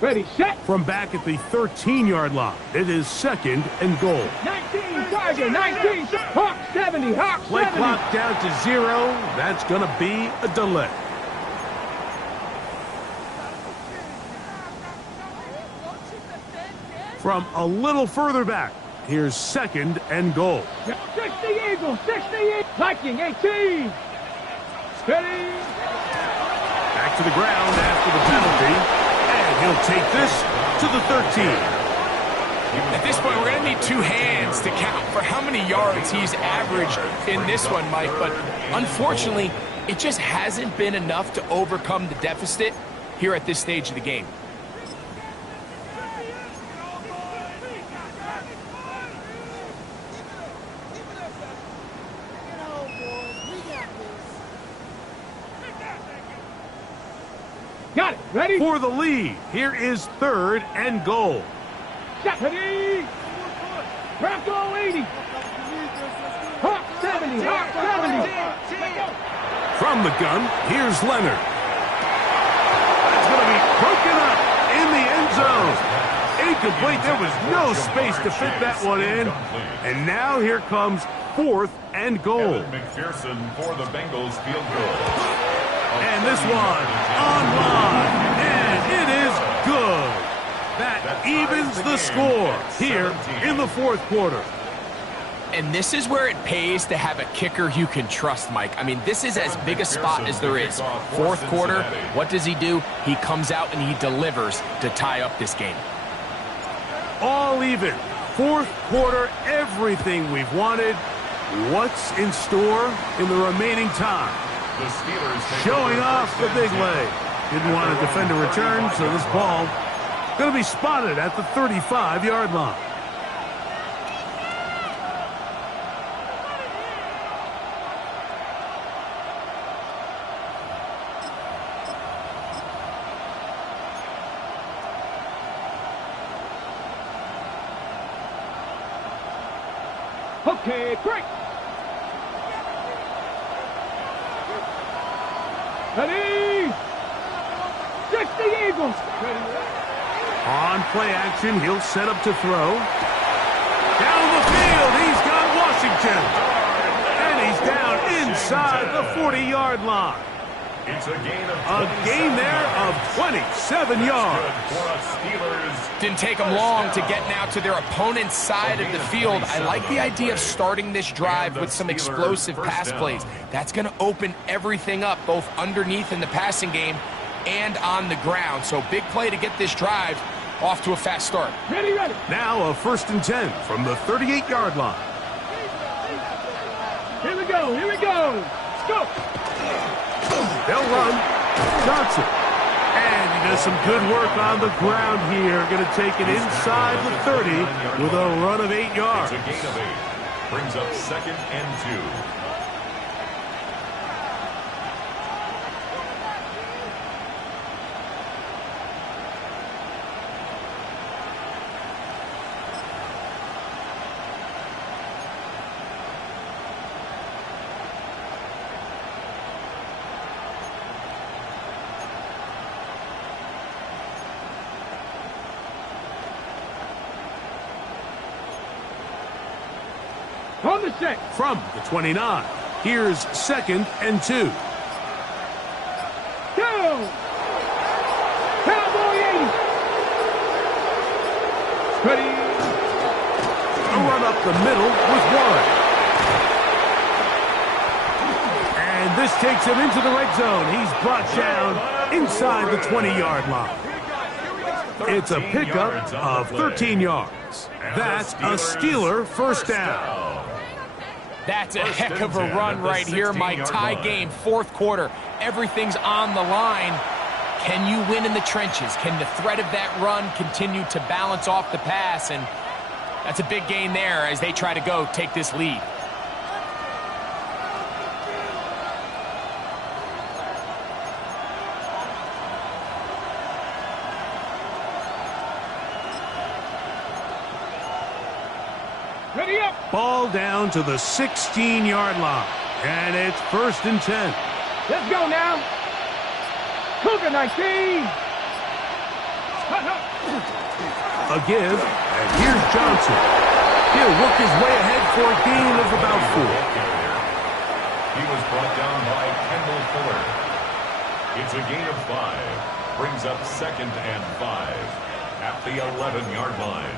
Ready, set. From back at the 13-yard line, it is second and goal. 19 Tiger, 19 Hawk 70, Hawk 70. Play clock down to 0. That's going to be a delay. From a little further back, here's second and goal. 60 Eagles, 60 Eagles. Viking 18. Steady. Back to the ground after the penalty. And he'll take this to the 13. At this point, we're going to need two hands to count for how many yards he's averaged in this one, Mike. But unfortunately, it just hasn't been enough to overcome the deficit here at this stage of the game. Got it. Ready? For the lead, here is third and goal. Ready. Bronco 80. Hawk 70. Hawk 70. From the gun, here's Leonard. That's going to be broken up in the end zone. Incomplete. There was no space to fit that one in. And now here comes fourth and goal. McPherson for the Bengals field goal. And this one online, and it is good. That evens the score here in the fourth quarter. And this is where it pays to have a kicker you can trust, Mike. I mean, this is as big a spot as there is. Fourth quarter, what does he do? He comes out and he delivers to tie up this game. All even. Fourth quarter, everything we've wanted. What's in store in the remaining time? The Steelers Showing off the big leg. Didn't want to defend a return, so this ball going to be spotted at the 35-yard line. Okay, break. Ready. 60 Eagles. On play action, he'll set up to throw. Down the field, he's got Washington. And he's down inside the 40-yard line. It's a gain of A gain there of 27 yards. Good for a Steelers. Didn't take them long to get now to their opponent's side of the field. I like the idea of starting this drive with some explosive pass plays. That's going to open everything up, both underneath in the passing game and on the ground. So big play to get this drive off to a fast start. Ready, ready. Now a 1st and 10 from the 38-yard line. Here we go, here we go. Let's go. They'll run. Johnson. And he does some good work on the ground here. Going to take it inside the 30 with a run of 8 yards. It's a gain of 8. Brings up 2nd and 2. On the set. From the 29, here's 2nd and 2. Go. Cowboy 80. Ready. A run up the middle with 1. And this takes him into the red zone. He's brought down inside the 20-yard line. It's a pickup of 13 yards. That's a Steeler first down. That's a heck of a run right here, Mike. Tie game, 4th quarter. Everything's on the line. Can you win in the trenches? Can the threat of that run continue to balance off the pass? And that's a big gain there as they try to go take this lead. Ready up. Ball down to the 16-yard line. And it's 1st and 10. Let's go now. Cougar 19. A give, and here's Johnson. He'll work his way ahead for a gain of about 4. He was brought down by Kendall Fuller. It's a gain of 5. Brings up 2nd and 5 at the 11-yard line.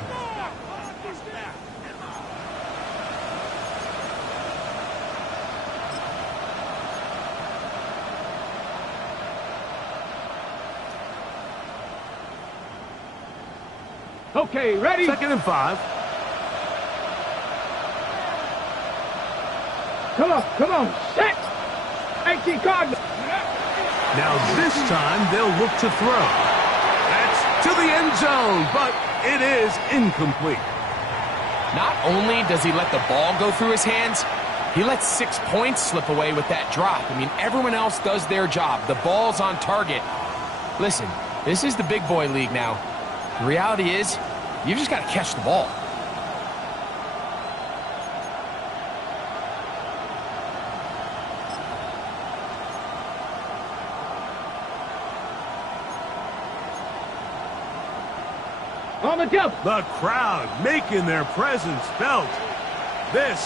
Okay, ready. 2nd and 5. Come on. Set. 18 Cardinals. Now this time they'll look to throw. That's to the end zone, but it is incomplete. Not only does he let the ball go through his hands, he lets 6 points slip away with that drop. I mean, everyone else does their job. The ball's on target. Listen, this is the big boy league now. The reality is, you've just got to catch the ball. On the jump. The crowd making their presence felt. This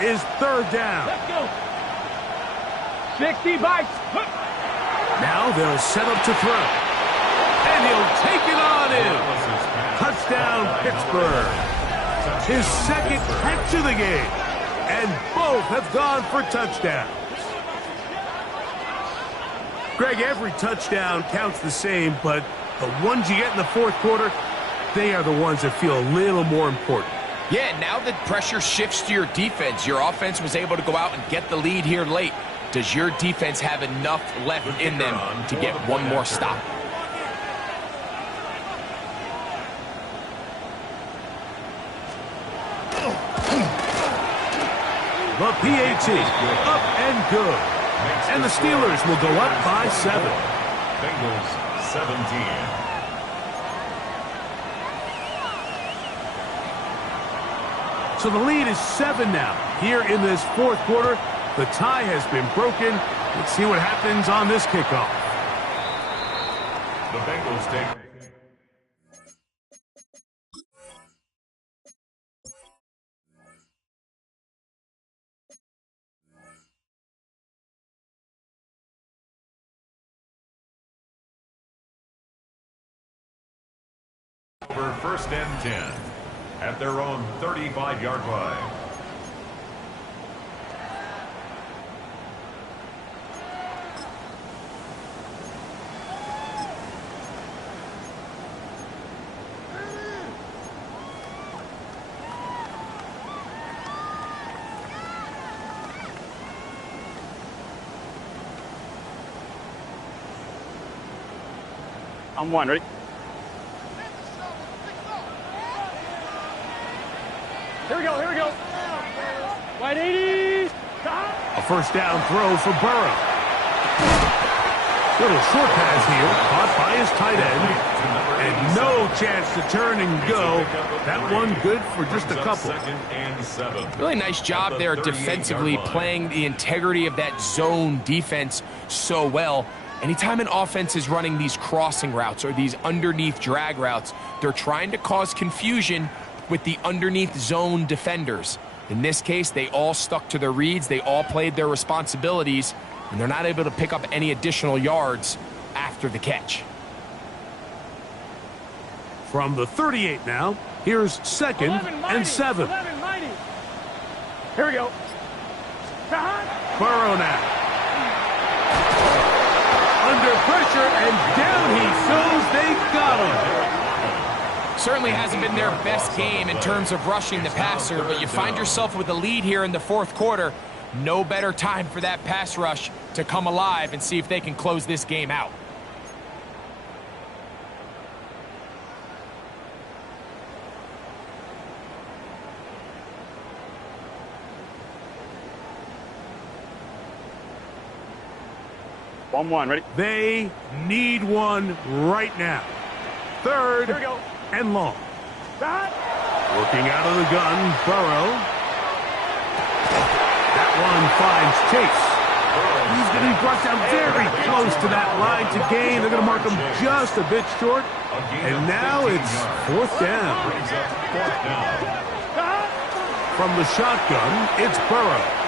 is 3rd down. Let's go. 60 bites. Now they'll set up to throw. And he'll take it on in. Touchdown, Pittsburgh. His 2nd catch of the game. And both have gone for touchdowns. Greg, every touchdown counts the same, but the ones you get in the 4th quarter, they are the ones that feel a little more important. Yeah, now the pressure shifts to your defense. Your offense was able to go out and get the lead here late. Does your defense have enough left in them to get one more stop? The PAT, up and good. And the Steelers will go up by 7. Bengals 17. So the lead is 7 now. Here in this 4th quarter, the tie has been broken. Let's see what happens on this kickoff. The Bengals take over 1st and 10 at their own 35-yard line. On one, ready? Here we go, here we go. Wide 80. A first down throw for Burrow. Little short pass here, caught by his tight end. And no chance to turn and go. That one good for just a couple. 2nd and 7. Really nice job there defensively, playing the integrity of that zone defense so well. Anytime an offense is running these crossing routes or these underneath drag routes, they're trying to cause confusion with the underneath zone defenders. In this case, they all stuck to their reads, they all played their responsibilities, and they're not able to pick up any additional yards after the catch. From the 38 now, here's 2nd and 7. Here we go. Burrow now. Under pressure, and down he goes. They got him. Certainly hasn't been their best game in terms of rushing the passer, but you find yourself with a lead here in the 4th quarter. No better time for that pass rush to come alive and see if they can close this game out. On one, ready? They need one right now. 3rd Here we go. and long. Stop. Working out of the gun, Burrow. That one finds Chase. He's going to be brought down very close to that line to gain. They're going to mark him just a bit short. And now it's 4th down. From the shotgun, it's Burrow.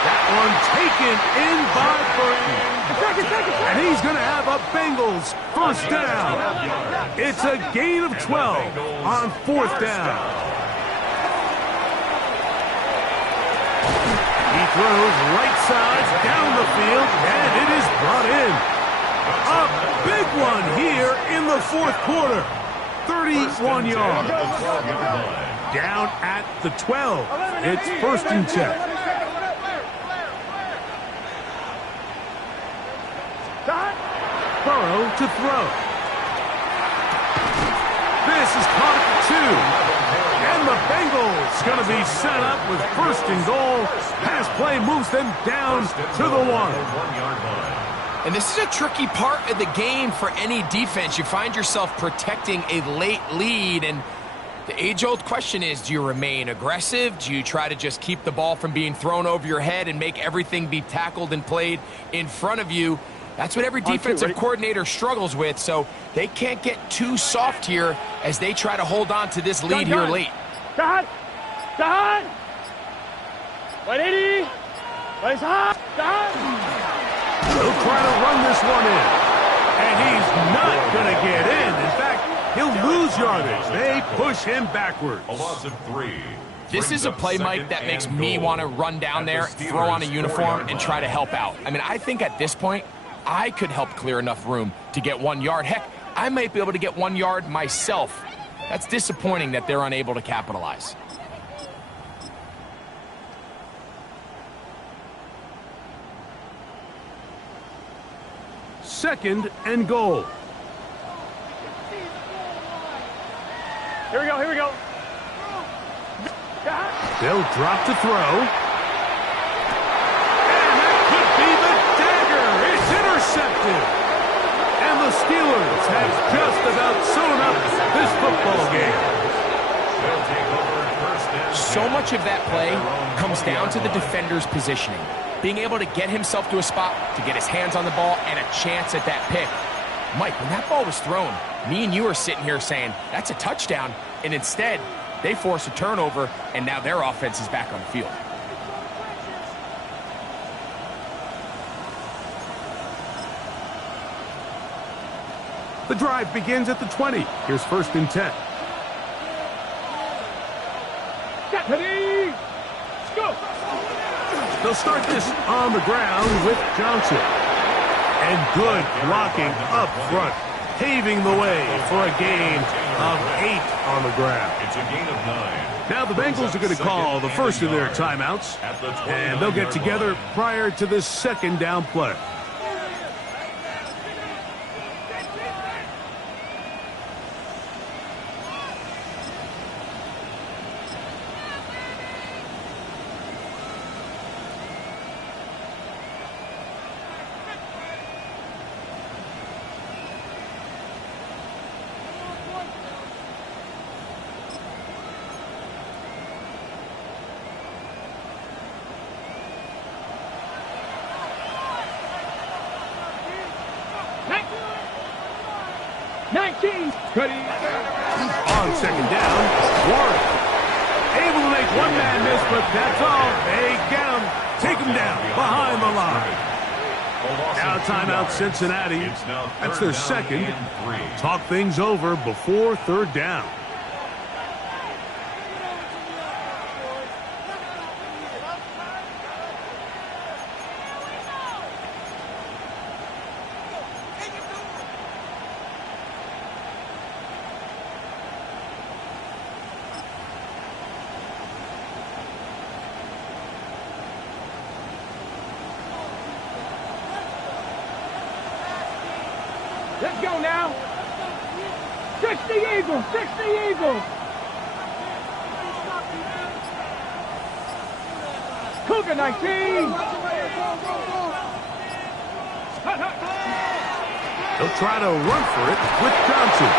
That one taken in by Burrow. And he's going to have a Bengals first down. It's a gain of 12 on 4th down. He throws right side down the field, and it is brought in. A big one here in the 4th quarter. 31 yards. Down at the 12. It's 1st and 10. Burrow to throw. This is caught at the 2. And the Bengals going to be set up with 1st and goal. Pass play moves them down to the 1. And this is a tricky part of the game for any defense. You find yourself protecting a late lead, and the age-old question is, do you remain aggressive? Do you try to just keep the ball from being thrown over your head and make everything be tackled and played in front of you? That's what every defensive coordinator struggles with, so they can't get too soft here as they try to hold on to this lead here late. Done. 180. Done. He'll try to run this one in. And he's not going to get in. In fact, he'll lose yardage. They push him backwards. A loss of 3. This is a play, Mike, that makes me want to run down there, throw on a uniform, and try to help out. I mean, I think at this point, I could help clear enough room to get 1 yard. Heck, I might be able to get 1 yard myself. That's disappointing that they're unable to capitalize. Second and goal. Here we go, here we go. They'll drop to throw. And that could be the dagger. It's intercepted. And the Steelers have just about sewn up this football game. So much of that play comes down to the defender's positioning. Being able to get himself to a spot, to get his hands on the ball, and a chance at that pick. Mike, when that ball was thrown, me and you are sitting here saying, that's a touchdown. And instead, they force a turnover, and now their offense is back on the field. The drive begins at the 20. Here's 1st and 10. Deputy! Go! They'll start this on the ground with Johnson. And good blocking up front, paving the way for a gain of 8 on the ground. It's a gain of 9. Now the Bengals are going to call the first of their timeouts, and they'll get together prior to this 2nd down play. On 2nd down, Warren. Able to make one man miss, but that's all. They get him. Take him down behind the line. Now timeout Cincinnati. That's their 2nd. Talk things over before 3rd down. Let's go now. 60 Eagles, 60 Eagles. Cougar 19. He'll try to run for it with Johnson.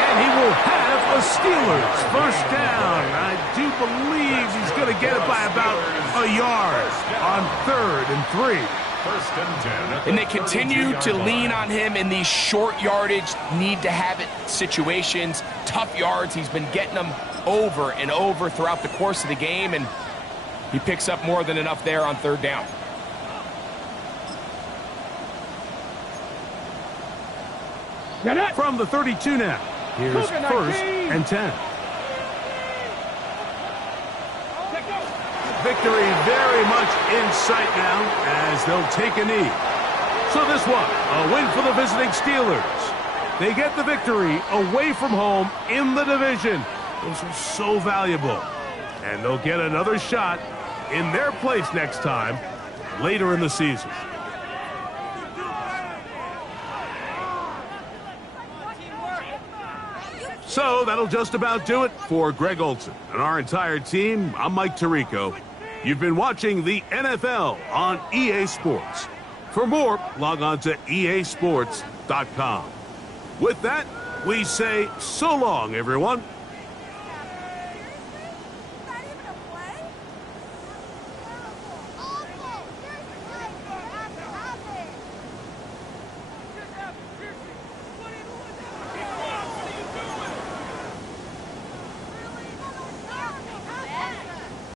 And he will have a Steelers 1st down. I do believe he's going to get it by about a yard on 3rd and 3. 1st and 10. And they continue to lean on him in these short yardage, need to have it situations, tough yards. He's been getting them over and over throughout the course of the game, and he picks up more than enough there on 3rd down. From the 32 now, here's 1st and 10. Victory very much in sight now as they'll take a knee. So this one, a win for the visiting Steelers. They get the victory away from home in the division. Those are so valuable. And they'll get another shot in their place next time later in the season. So that'll just about do it for Greg Olson and our entire team. I'm Mike Tirico. You've been watching the NFL on EA Sports. For more, log on to easports.com. With that, we say so long, everyone.